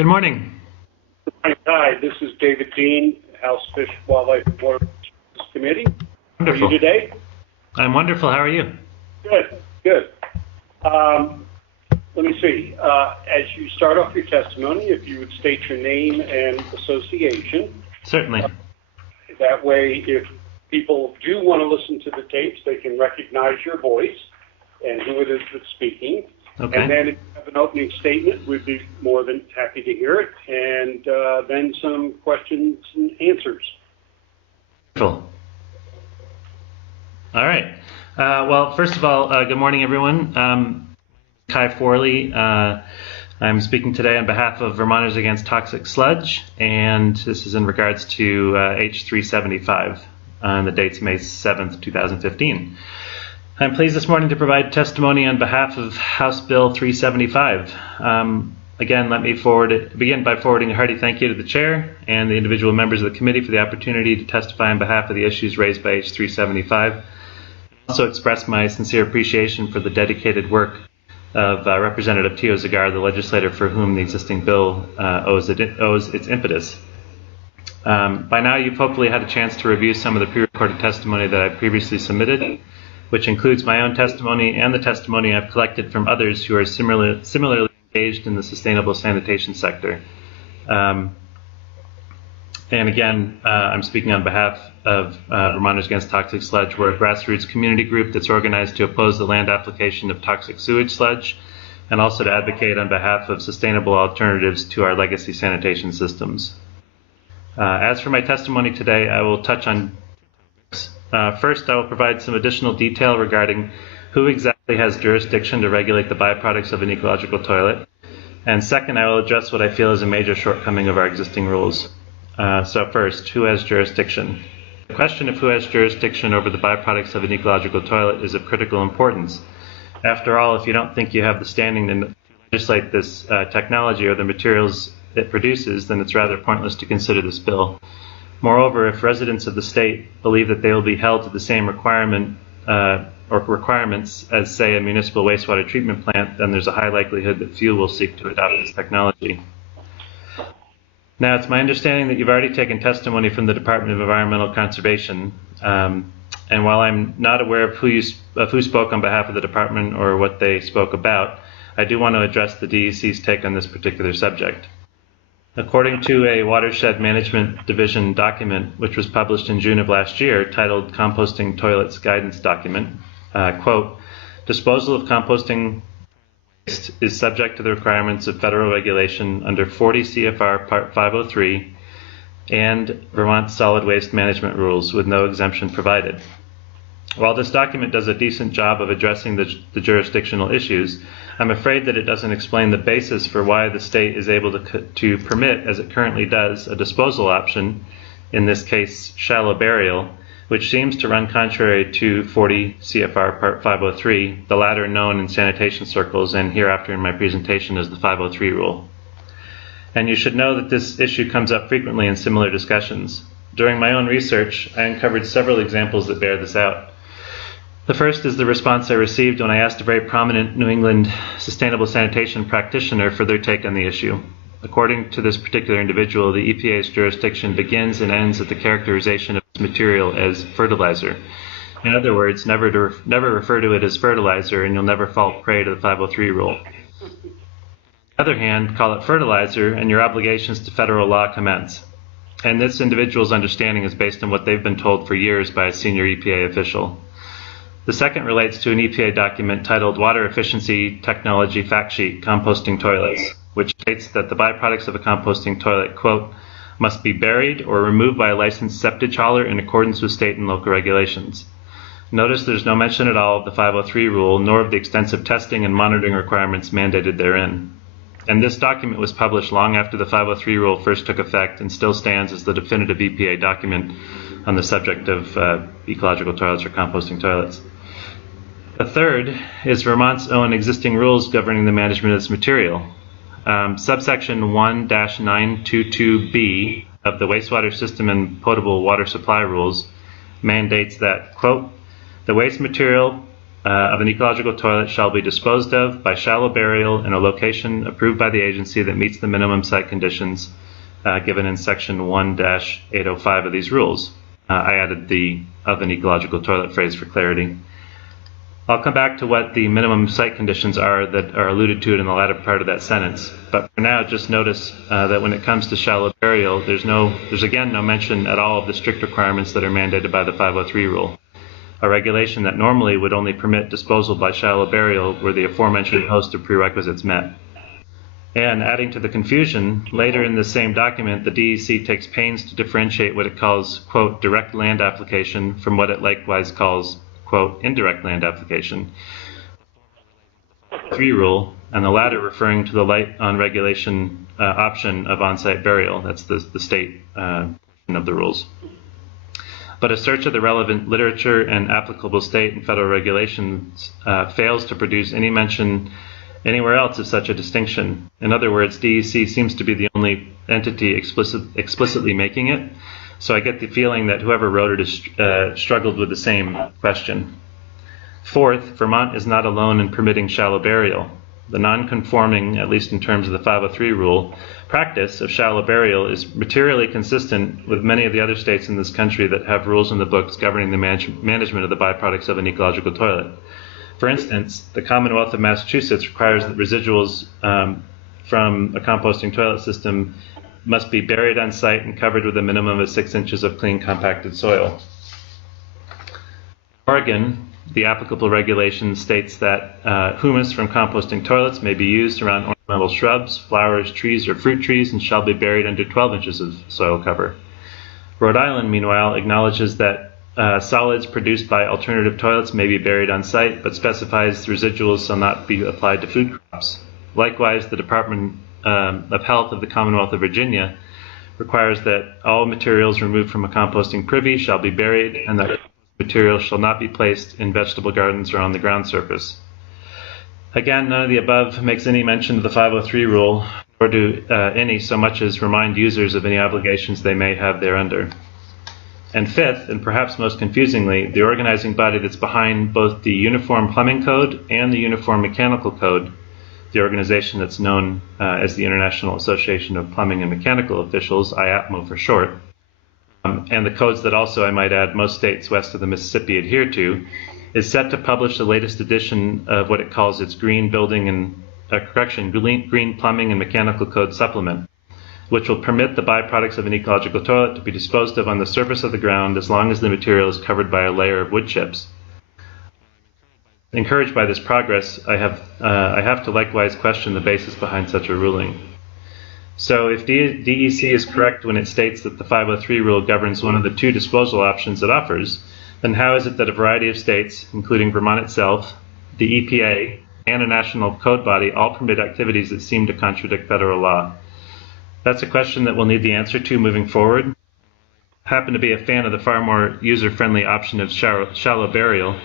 Good morning. Hi, this is David Dean, House Fish, Wildlife, and Water Committee. Wonderful. How are you today? I'm wonderful. How are you? Good, good. Let me see. As you start off your testimony, if you would state your name and association. Certainly. That way, if people do want to listen to the tapes, they can recognize your voice and who it is that's speaking. Okay. And then if you have an opening statement, we'd be more than happy to hear it. And then some questions and answers. Cool. All right. Well, first of all, good morning, everyone. Kai Forlie. I'm speaking today on behalf of Vermonters Against Toxic Sludge, and this is in regards to H375. The date's May 7th, 2015. I'm pleased this morning to provide testimony on behalf of House Bill 375. Again, let me begin by forwarding a hearty thank you to the Chair and the individual members of the committee for the opportunity to testify on behalf of the issues raised by H375. I also express my sincere appreciation for the dedicated work of Representative Tio Zagar, the legislator for whom the existing bill owes its impetus. By now, you've hopefully had a chance to review some of the pre-recorded testimony that I previously submitted, which includes my own testimony and the testimony I've collected from others who are similarly engaged in the sustainable sanitation sector. And again, I'm speaking on behalf of Vermonters Against Toxic Sludge. We're a grassroots community group that's organized to oppose the land application of toxic sewage sludge and also to advocate on behalf of sustainable alternatives to our legacy sanitation systems. As for my testimony today, I will touch on first, I will provide some additional detail regarding who exactly has jurisdiction to regulate the byproducts of an ecological toilet. And second, I will address what I feel is a major shortcoming of our existing rules. So first, who has jurisdiction? The question of who has jurisdiction over the byproducts of an ecological toilet is of critical importance. After all, if you don't think you have the standing to legislate this technology or the materials it produces, then it's rather pointless to consider this bill. Moreover, if residents of the state believe that they will be held to the same requirements as, say, a municipal wastewater treatment plant, then there's a high likelihood that few will seek to adopt this technology. Now, it's my understanding that you've already taken testimony from the Department of Environmental Conservation, and while I'm not aware of who spoke on behalf of the department or what they spoke about, I do want to address the DEC's take on this particular subject. According to a Watershed Management Division document, which was published in June of last year, titled Composting Toilets Guidance Document, quote, disposal of composting waste is subject to the requirements of federal regulation under 40 CFR Part 503 and Vermont Solid Waste Management Rules with no exemption provided. While this document does a decent job of addressing the jurisdictional issues, I'm afraid that it doesn't explain the basis for why the state is able to permit, as it currently does, a disposal option, in this case shallow burial, which seems to run contrary to 40 CFR Part 503, the latter known in sanitation circles and hereafter in my presentation as the 503 rule. And you should know that this issue comes up frequently in similar discussions. During my own research, I uncovered several examples that bear this out. The first is the response I received when I asked a very prominent New England sustainable sanitation practitioner for their take on the issue. According to this particular individual, the EPA's jurisdiction begins and ends at the characterization of this material as fertilizer. In other words, never refer to it as fertilizer and you'll never fall prey to the 503 rule. On the other hand, call it fertilizer and your obligations to federal law commence. And this individual's understanding is based on what they've been told for years by a senior EPA official. The second relates to an EPA document titled Water Efficiency Technology Fact Sheet, Composting Toilets, which states that the byproducts of a composting toilet, quote, must be buried or removed by a licensed septage hauler in accordance with state and local regulations. Notice there's no mention at all of the 503 rule, nor of the extensive testing and monitoring requirements mandated therein. And this document was published long after the 503 rule first took effect and still stands as the definitive EPA document on the subject of ecological toilets or composting toilets. The third is Vermont's own existing rules governing the management of this material. Subsection 1-922B of the wastewater system and potable water supply rules mandates that, quote, the waste material of an ecological toilet shall be disposed of by shallow burial in a location approved by the agency that meets the minimum site conditions given in section 1-805 of these rules. I added the of an ecological toilet phrase for clarity. I'll come back to what the minimum site conditions are that are alluded to in the latter part of that sentence. But for now, just notice that when it comes to shallow burial, there's again no mention at all of the strict requirements that are mandated by the 503 rule, a regulation that normally would only permit disposal by shallow burial were the aforementioned host of prerequisites met. And adding to the confusion, later in the same document, the DEC takes pains to differentiate what it calls, quote, direct land application from what it likewise calls, quote, indirect land application. 3 rule, and the latter referring to the light on regulation option of on-site burial. That's the state portion of the rules. But a search of the relevant literature and applicable state and federal regulations fails to produce any mention anywhere else of such a distinction. In other words, DEC seems to be the only entity explicitly making it, so I get the feeling that whoever wrote it has struggled with the same question. Fourth, Vermont is not alone in permitting shallow burial. The non-conforming, at least in terms of the 503 rule, practice of shallow burial is materially consistent with many of the other states in this country that have rules in the books governing the management of the byproducts of an ecological toilet. For instance, the Commonwealth of Massachusetts requires that residuals from a composting toilet system must be buried on site and covered with a minimum of 6 inches of clean compacted soil. Oregon, the applicable regulation states that humus from composting toilets may be used around ornamental shrubs, flowers, trees, or fruit trees and shall be buried under 12 inches of soil cover. Rhode Island, meanwhile, acknowledges that solids produced by alternative toilets may be buried on site, but specifies residuals shall not be applied to food crops. Likewise, the Department of Health of the Commonwealth of Virginia requires that all materials removed from a composting privy shall be buried and that materials shall not be placed in vegetable gardens or on the ground surface. Again, none of the above makes any mention of the 503 rule, nor do any so much as remind users of any obligations they may have thereunder. And fifth, and perhaps most confusingly, the organizing body that's behind both the Uniform Plumbing Code and the Uniform Mechanical Code, the organization that's known as the International Association of Plumbing and Mechanical Officials, IAPMO for short, and the codes that also, I might add, most states west of the Mississippi adhere to, is set to publish the latest edition of what it calls its Green Plumbing and Mechanical Code Supplement, which will permit the byproducts of an ecological toilet to be disposed of on the surface of the ground as long as the material is covered by a layer of wood chips. Encouraged by this progress, I have to likewise question the basis behind such a ruling. So if DEC is correct when it states that the 503 rule governs one of the 2 disposal options it offers, then how is it that a variety of states, including Vermont itself, the EPA, and a national code body all permit activities that seem to contradict federal law? That's a question that we'll need the answer to moving forward. I happen to be a fan of the far more user-friendly option of shallow burial,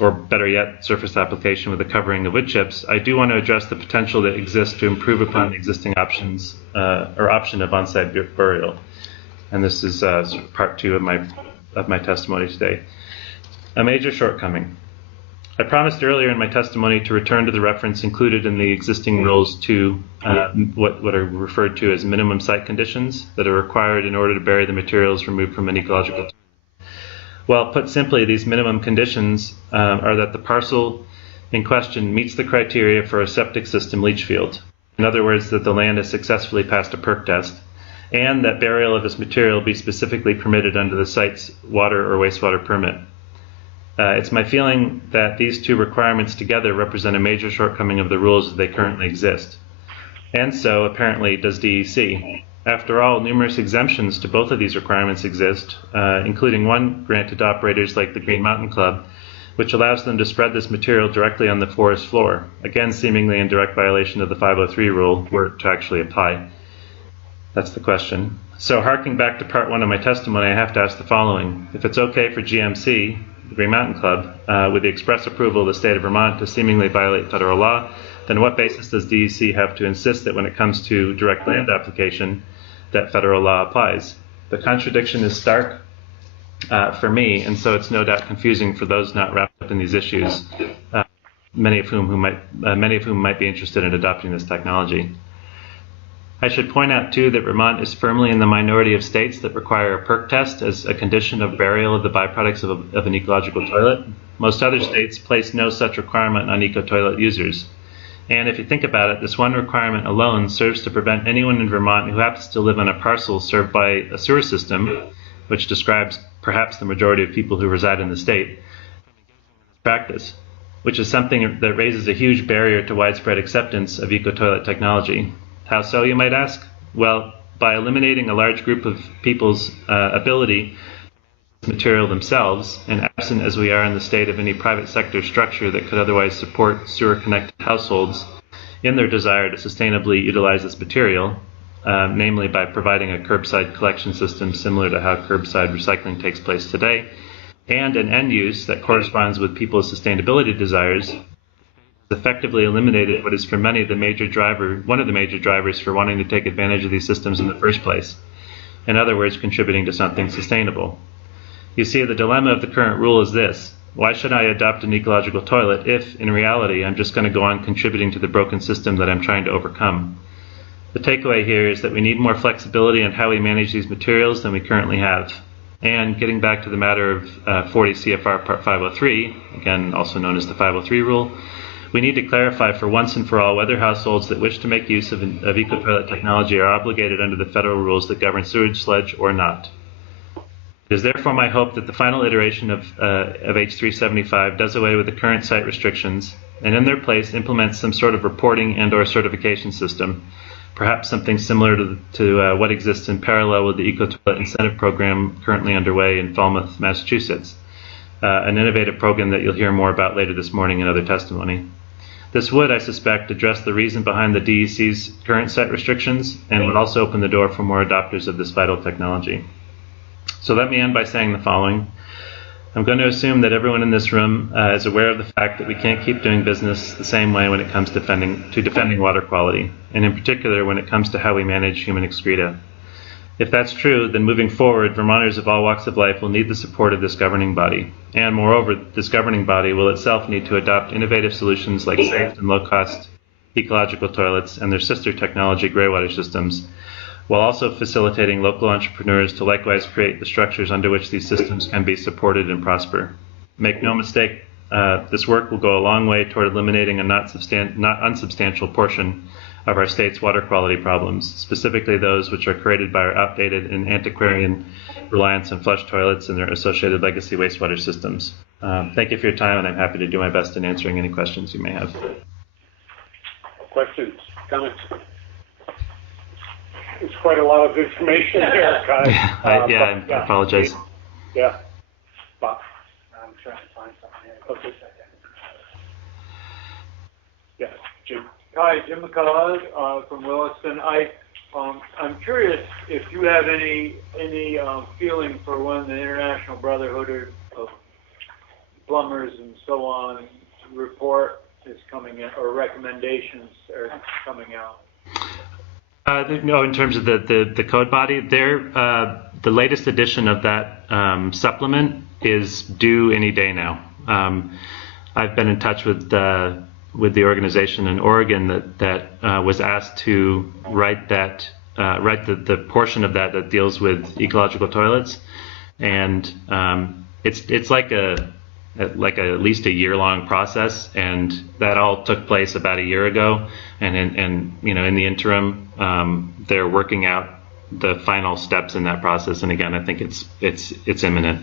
or better yet, surface application with a covering of wood chips. I do want to address the potential that exists to improve upon the existing options, or option of on-site burial. And this is part 2 of my testimony today. A major shortcoming. I promised earlier in my testimony to return to the reference included in the existing rules to what are referred to as minimum site conditions that are required in order to bury the materials removed from an ecological toilet. Well, put simply, these minimum conditions are that the parcel in question meets the criteria for a septic system leach field. In other words, that the land has successfully passed a perk test, and that burial of this material be specifically permitted under the site's water or wastewater permit. It's my feeling that these 2 requirements together represent a major shortcoming of the rules as they currently exist. And so, apparently, does DEC. After all, numerous exemptions to both of these requirements exist, including one granted to operators like the Green Mountain Club, which allows them to spread this material directly on the forest floor, again seemingly in direct violation of the 503 rule were it to actually apply. That's the question. So harking back to part 1 of my testimony, I have to ask the following. If it's okay for GMC, the Green Mountain Club, with the express approval of the state of Vermont to seemingly violate federal law, then what basis does DEC have to insist that when it comes to direct land application, that federal law applies? The contradiction is stark, for me, and so it's no doubt confusing for those not wrapped up in these issues, many of whom might be interested in adopting this technology. I should point out, too, that Vermont is firmly in the minority of states that require a perk test as a condition of burial of the byproducts of an ecological toilet. Most other states place no such requirement on eco-toilet users. And if you think about it, this one requirement alone serves to prevent anyone in Vermont who happens to live on a parcel served by a sewer system, which describes perhaps the majority of people who reside in the state, practice, which is something that raises a huge barrier to widespread acceptance of eco-toilet technology. How so, you might ask? Well, by eliminating a large group of people's ability to material themselves, and absent as we are in the state of any private sector structure that could otherwise support sewer-connected households in their desire to sustainably utilize this material, namely by providing a curbside collection system similar to how curbside recycling takes place today, and an end use that corresponds with people's sustainability desires, effectively eliminated what is for many one of the major drivers for wanting to take advantage of these systems in the first place. In other words, contributing to something sustainable. You see, the dilemma of the current rule is this: why should I adopt an ecological toilet if, in reality, I'm just going to go on contributing to the broken system that I'm trying to overcome? The takeaway here is that we need more flexibility in how we manage these materials than we currently have. And getting back to the matter of 40 CFR Part 503, again also known as the 503 rule, we need to clarify for once and for all whether households that wish to make use of eco-toilet technology are obligated under the federal rules that govern sewage sludge or not. It is therefore my hope that the final iteration of H375 does away with the current site restrictions and in their place implements some sort of reporting and or certification system, perhaps something similar to what exists in parallel with the Eco-Toilet Incentive Program currently underway in Falmouth, Massachusetts, an innovative program that you'll hear more about later this morning in other testimony. This would, I suspect, address the reason behind the DEC's current site restrictions and would also open the door for more adopters of this vital technology. So let me end by saying the following. I'm going to assume that everyone in this room is aware of the fact that we can't keep doing business the same way when it comes to defending water quality, and in particular when it comes to how we manage human excreta. If that's true, then moving forward, Vermonters of all walks of life will need the support of this governing body. And moreover, this governing body will itself need to adopt innovative solutions like safe and low-cost ecological toilets and their sister technology, greywater systems, while also facilitating local entrepreneurs to likewise create the structures under which these systems can be supported and prosper. Make no mistake, this work will go a long way toward eliminating a not unsubstantial portion of our state's water quality problems, specifically those which are created by our outdated and antiquarian reliance on flush toilets and their associated legacy wastewater systems. Thank you for your time, and I'm happy to do my best in answering any questions you may have. Questions, comments? It's quite a lot of information there, Kai. I apologize. Yeah. Bob. I'm trying to find something. Okay. Yeah, Jim. Hi, Jim Mikkel from Williston. I'm curious if you have any feeling for when the International Brotherhood of Plumbers and so on report is coming in, or recommendations are coming out. No, in terms of the code body, the latest edition of that supplement is due any day now. I've been in touch with the organization in Oregon that was asked to write the portion of that deals with ecological toilets, and it's like at least a year-long process, and that all took place about a year ago. And in the interim, they're working out the final steps in that process. And again, I think it's imminent.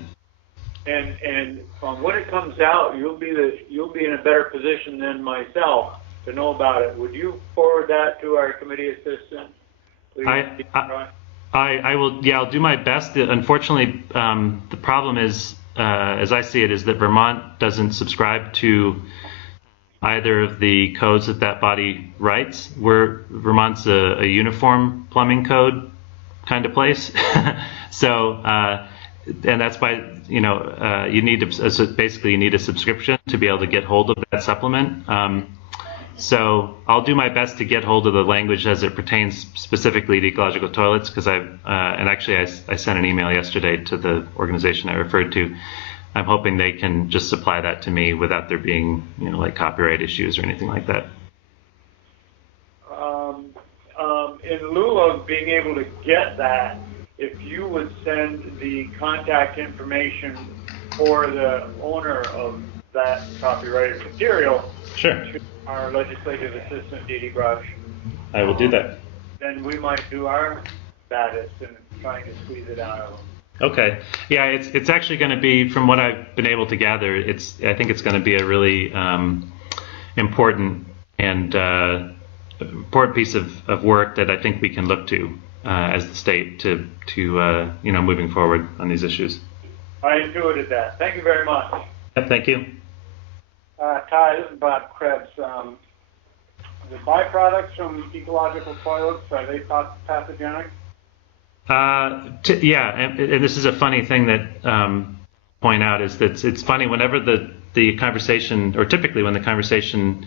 And when it comes out, you'll be in a better position than myself to know about it. Would you forward that to our committee assistant? I will. Yeah, I'll do my best. Unfortunately, the problem is, as I see it, is that Vermont doesn't subscribe to either of the codes that body writes. Vermont's a uniform plumbing code kind of place, so and that's why you need basically you need a subscription to be able to get hold of that supplement. So I'll do my best to get hold of the language as it pertains specifically to ecological toilets, because and actually I sent an email yesterday to the organization I referred to. I'm hoping they can just supply that to me without there being, like copyright issues or anything like that. In lieu of being able to get that, if you would send the contact information for the owner of that copyrighted material Sure. to our legislative assistant, Dee Dee Brush, I will do that. then we might do our baddest in trying to squeeze it out of them. Okay. Yeah, it's actually going to be, from what I've been able to gather, I think it's going to be a really important piece of work that I think we can look to as the state to moving forward on these issues. I intuited that. Thank you very much. Yep, thank you. Ty, this is Bob Krebs. The byproducts from ecological toilets, are they pathogenic? Yeah, and this is a funny thing that point out is that it's funny whenever the conversation, or typically when the conversation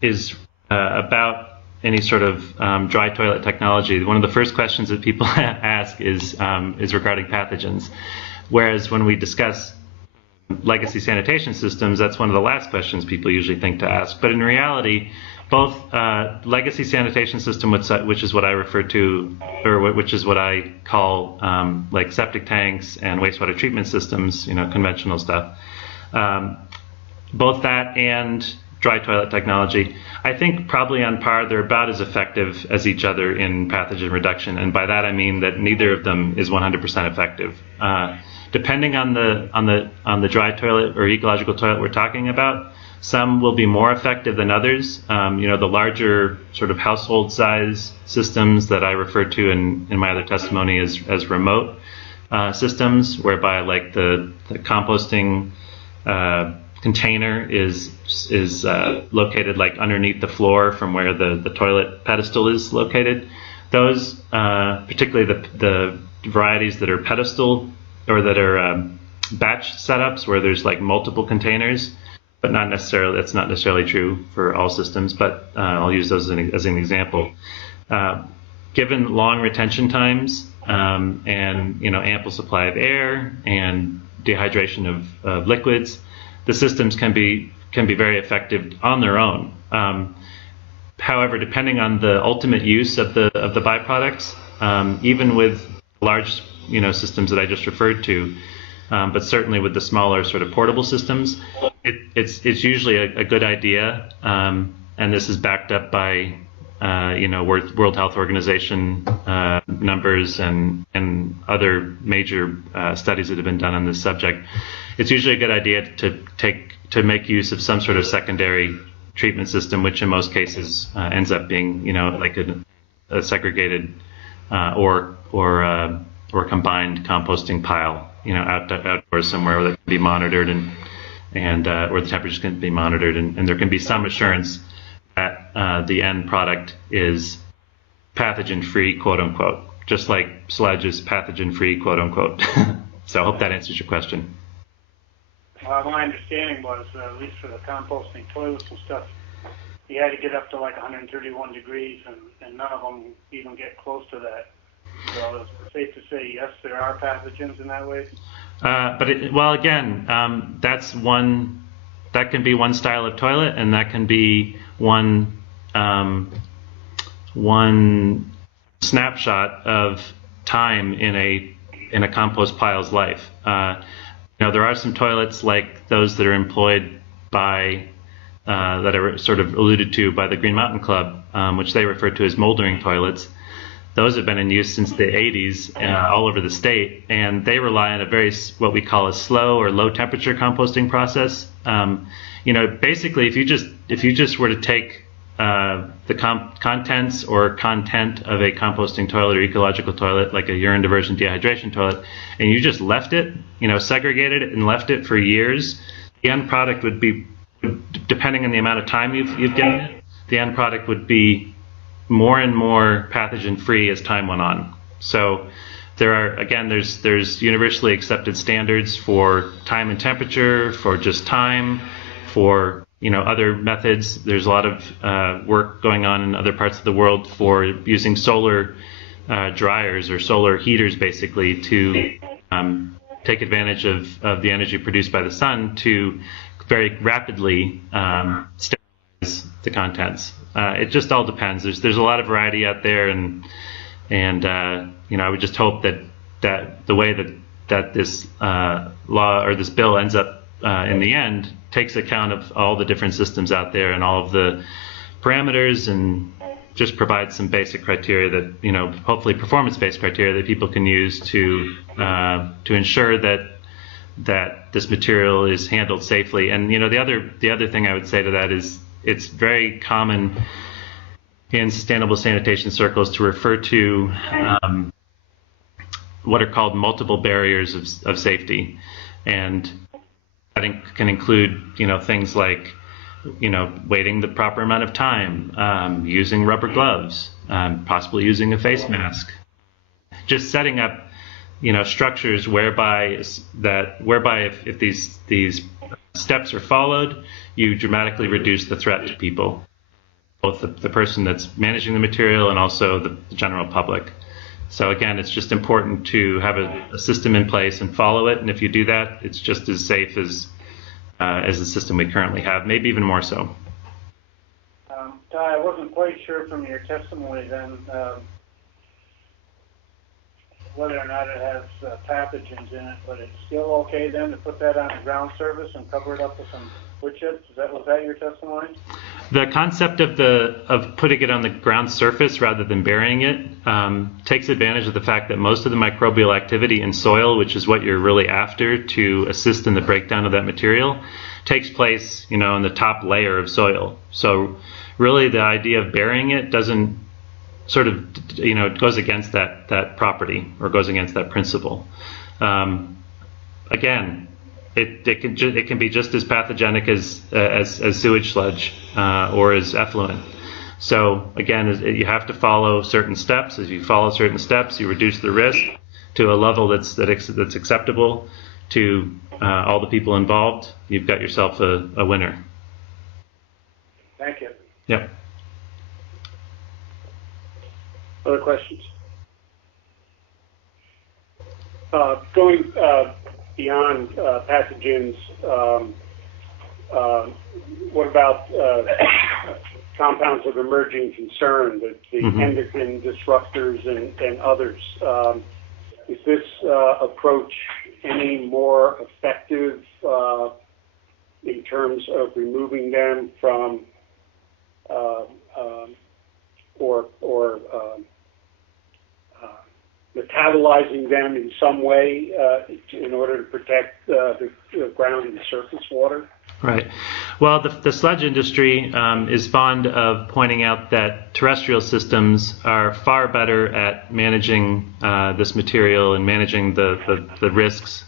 is about any sort of dry toilet technology, one of the first questions that people ask is regarding pathogens. Whereas when we discuss legacy sanitation systems, that's one of the last questions people usually think to ask. But in reality, both legacy sanitation system, which is what I refer to, or which is what I call like septic tanks and wastewater treatment systems, conventional stuff, both that and dry toilet technology, I think probably on par, they're about as effective as each other in pathogen reduction. And by that I mean that neither of them is 100% effective. Depending on the dry toilet or ecological toilet we're talking about, some will be more effective than others. The larger sort of household size systems that I refer to in my other testimony as remote systems, whereby like the composting container is located like underneath the floor from where the toilet pedestal is located. Those, particularly the varieties that are pedestal or that are batch setups where there's like multiple containers, but that's not necessarily true for all systems, but I'll use those as an example. Given long retention times and ample supply of air and dehydration of liquids, the systems can be very effective on their own. However, depending on the ultimate use of the byproducts, even with large systems that I just referred to, but certainly with the smaller sort of portable systems, it's usually a good idea, and this is backed up by World Health Organization numbers and other major studies that have been done on this subject. It's usually a good idea to make use of some sort of secondary treatment system, which in most cases ends up being like a segregated or combined composting pile, outdoors somewhere that can be monitored and where the temperatures can be monitored, and there can be some assurance that the end product is pathogen-free, quote unquote, just like sludge is pathogen-free, quote unquote. So I hope that answers your question. My understanding was, at least for the composting toilets and stuff, you had to get up to like 131 degrees, and none of them even get close to that. So it's safe to say, yes, there are pathogens in that way. That can be one style of toilet, and that can be one snapshot of time in a compost pile's life. There are some toilets like those that are employed by that are sort of alluded to by the Green Mountain Club, which they refer to as moldering toilets. Those have been in use since the 80s all over the state, and they rely on a very, what we call a slow or low temperature composting process. Basically, if you just were to take the contents or content of a composting toilet or ecological toilet, like a urine diversion dehydration toilet, and you just left it, segregated it and left it for years, the end product would be, depending on the amount of time you've given it, the end product would be more and more pathogen-free as time went on. So there's universally accepted standards for time and temperature, for just time, for other methods. There's a lot of work going on in other parts of the world for using solar dryers or solar heaters, basically, to take advantage of the energy produced by the sun to very rapidly sterilize the contents. It just all depends. There's a lot of variety out there, and I would just hope that the way that this law or this bill ends up in the end takes account of all the different systems out there and all of the parameters, and just provides some basic criteria that, hopefully performance-based criteria that people can use to ensure that this material is handled safely. And the other thing I would say to that is it's very common in sustainable sanitation circles to refer to what are called multiple barriers of safety, and that can include things like waiting the proper amount of time, using rubber gloves, possibly using a face mask, just setting up structures whereby if these steps are followed, you dramatically reduce the threat to people, both the person that's managing the material and also the general public. So again, it's just important to have a system in place and follow it. And if you do that, it's just as safe as the system we currently have, maybe even more so. Ty, I wasn't quite sure from your testimony then whether or not it has pathogens in it, but it's still okay then to put that on the ground surface and cover it up with some wood chips? Was that your testimony? The concept of putting it on the ground surface rather than burying it takes advantage of the fact that most of the microbial activity in soil, which is what you're really after to assist in the breakdown of that material, takes place, in the top layer of soil. So really the idea of burying it doesn't it goes against that property, or goes against that principle. Again, it can be just as pathogenic as sewage sludge or as effluent. So again, you have to follow certain steps. As you follow certain steps, you reduce the risk to a level that's acceptable to all the people involved. You've got yourself a winner. Thank you. Yep. Other questions? Going beyond pathogens, what about compounds of emerging concern, the endocrine disruptors and others? Is this approach any more effective in terms of removing them from or metabolizing them in some way in order to protect the ground and surface water? Right. Well, the sludge industry is fond of pointing out that terrestrial systems are far better at managing this material and managing the risks,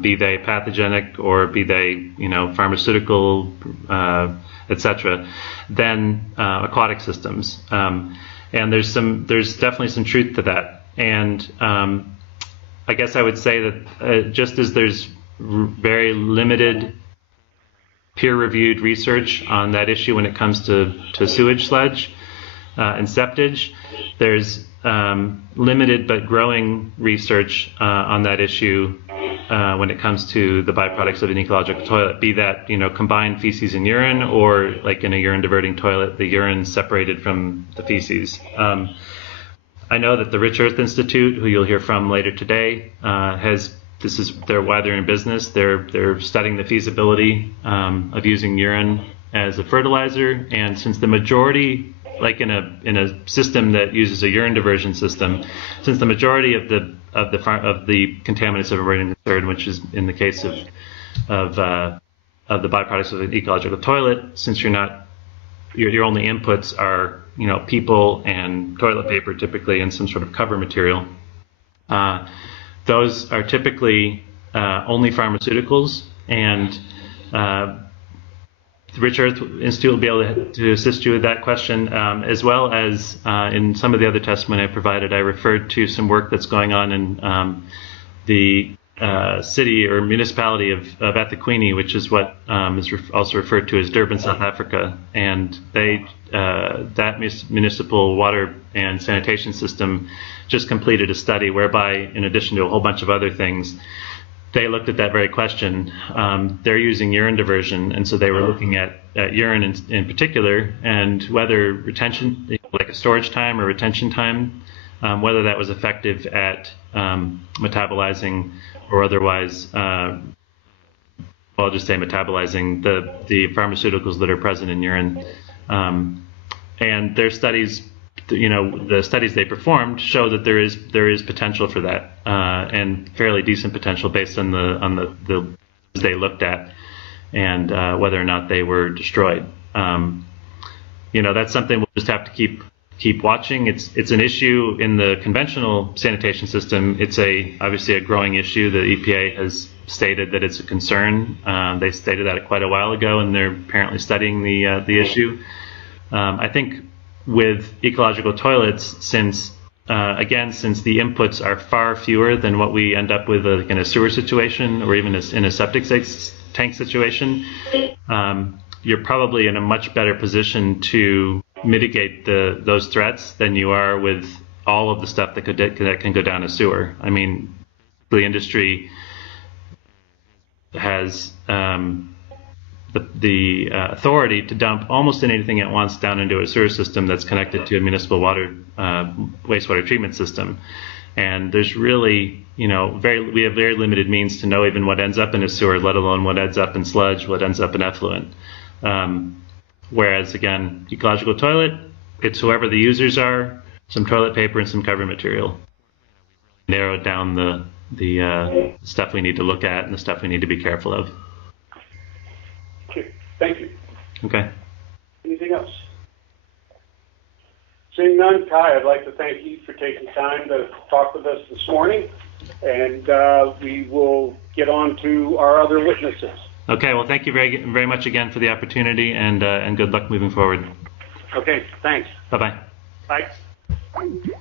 be they pathogenic or be they pharmaceutical, etc., than aquatic systems. And there's definitely some truth to that. And I guess I would say that just as there's very limited peer-reviewed research on that issue when it comes to sewage sludge and septage, there's limited but growing research on that issue when it comes to the byproducts of an ecological toilet, be that combined feces and urine, or like in a urine diverting toilet, the urine separated from the feces. I know that the Rich Earth Institute, who you'll hear from later today, why they're in business. They're studying the feasibility of using urine as a fertilizer, and since the majority, like in a system that uses a urine diversion system, since the majority of the contaminants of emerging concern, which is in the case of the byproducts of an ecological toilet, since your only inputs are people and toilet paper typically, and some sort of cover material. Those are typically only pharmaceuticals, and the Rich Earth Institute will be able to assist you with that question, as well as in some of the other testimony I provided. I referred to some work that's going on in the city or municipality of Ethekwini, which is what is also referred to as Durban, South Africa, and that municipal water and sanitation system just completed a study whereby, in addition to a whole bunch of other things, they looked at that very question. They're using urine diversion, and so they were looking at urine in particular, and whether retention, like a storage time or retention time, whether that was effective at metabolizing or otherwise, I'll just say metabolizing the pharmaceuticals that are present in urine. And their studies, the studies they performed show that there is potential for that, and fairly decent potential based on the they looked at, and whether or not they were destroyed. That's something we'll just have to keep watching. It's an issue in the conventional sanitation system. It's obviously a growing issue. The EPA has stated that it's a concern. They stated that quite a while ago, and they're apparently studying the issue. I think with ecological toilets, since the inputs are far fewer than what we end up with in a sewer situation or even in a septic tank situation, you're probably in a much better position to mitigate those threats than you are with all of the stuff that can go down a sewer. I mean, the industry has the authority to dump almost anything it wants down into a sewer system that's connected to a municipal wastewater treatment system. And there's really, we have very limited means to know even what ends up in a sewer, let alone what ends up in sludge, what ends up in effluent. Whereas, again, ecological toilet, it's whoever the users are, some toilet paper and some cover material. Narrow down the stuff we need to look at and the stuff we need to be careful of. Okay, thank you. Okay. Anything else? Seeing none, Kai, I'd like to thank you for taking time to talk with us this morning, and we will get on to our other witnesses. Okay, well, thank you very, very much again for the opportunity, and good luck moving forward. Okay, thanks. Bye-bye. Bye.